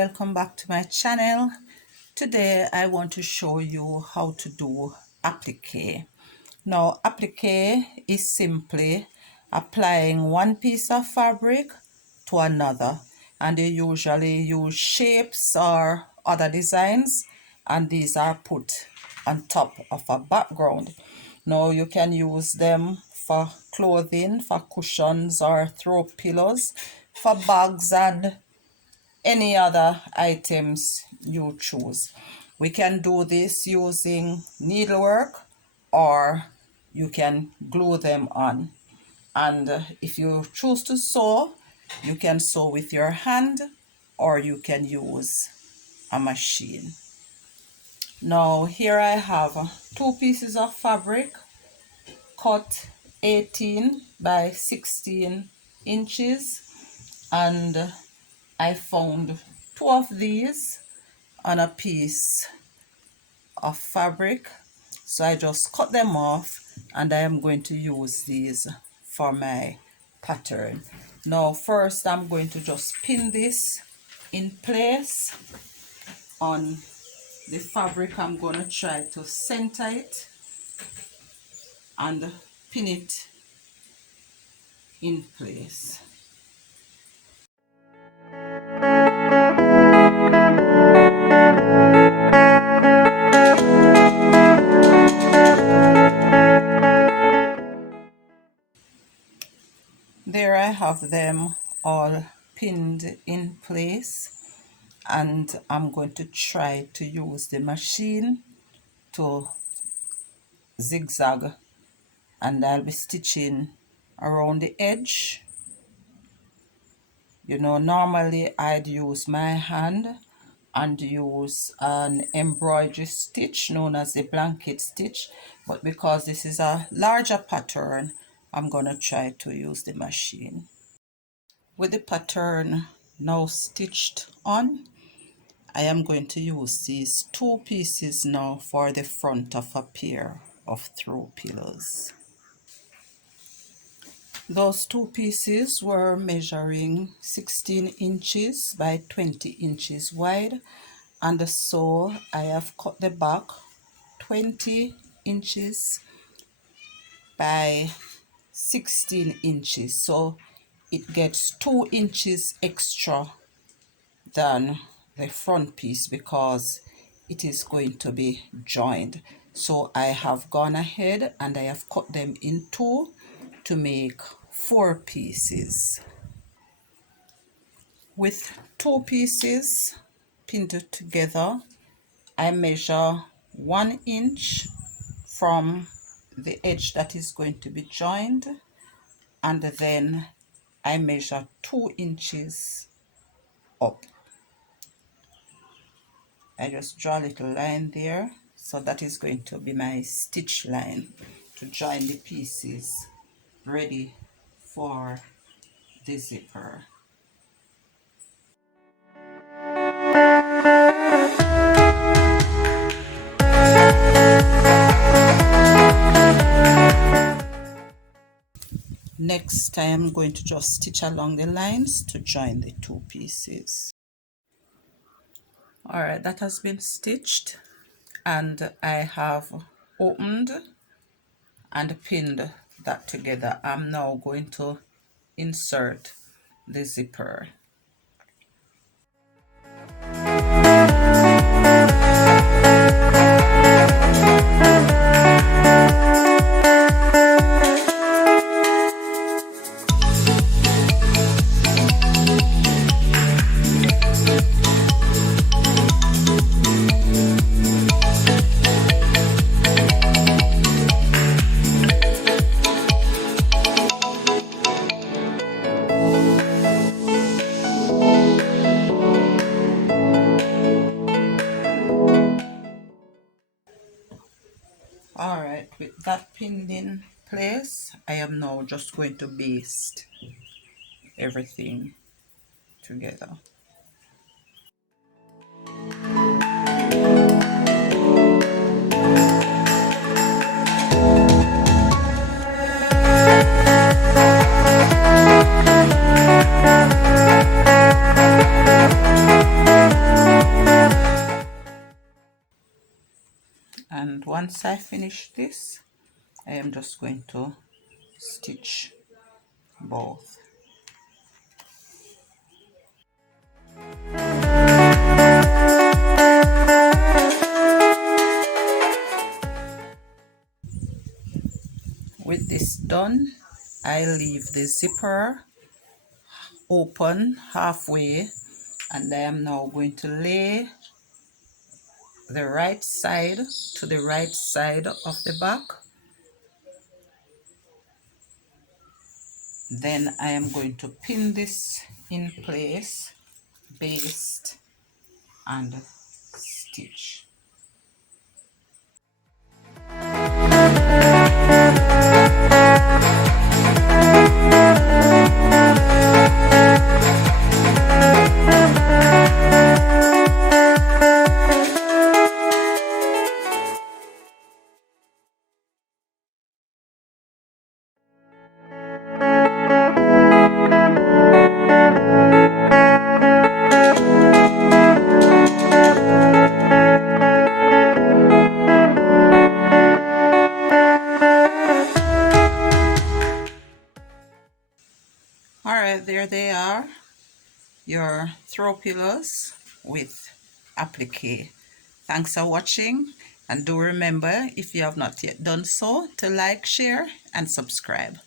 welcome back to my channel. Today I want to show you how to do applique. Now applique is simply applying one piece of fabric to another, and they usually use shapes or other designs, and these are put on top of a background. Now you can use them for clothing, for cushions or throw pillows, for bags and any other items you choose. We can do this using needlework, or you can glue them on. And if you choose to sew, you can sew with your hand or you can use a machine. Now here I have two pieces of fabric cut 18 by 16 inches, and I found two of these on a piece of fabric, so I just cut them off, and I am going to use these for my pattern. Now first I'm going to just pin this in place on the fabric. I'm going to try to center it and pin it in place. There I have them all pinned in place, and I'm going to try to use the machine to zigzag, and I'll be stitching around the edge. You know, normally I'd use my hand and use an embroidery stitch known as the blanket stitch, but because this is a larger pattern, I'm gonna try to use the machine. With the pattern now stitched on, I am going to use these two pieces now for the front of a pair of throw pillows. Those two pieces were measuring 16 inches by 20 inches wide, and so I have cut the back 20 inches by 16 inches, so it gets 2 inches extra than the front piece because it is going to be joined. So I have gone ahead and I have cut them in two to make 4 pieces. With 2 pieces pinned together, I measure 1 inch from the edge that is going to be joined, and then I measure 2 inches up. I just draw a little line there, so that is going to be my stitch line to join the pieces ready for the zipper. Next, I am going to just stitch along the lines to join the 2 pieces. Alright, that has been stitched, and I have opened and pinned that together. I'm now going to insert the zipper. Alright, with that pinned in place, I am now just going to baste everything together. And once I finish this, I am just going to stitch both. With this done, I leave the zipper open halfway, and I am now going to lay the right side to the right side of the back. Then I am going to pin this in place, baste and stitch. Alright, there they are, your throw pillows with applique. Thanks for watching, and do remember, if you have not yet done so, to like, share and subscribe.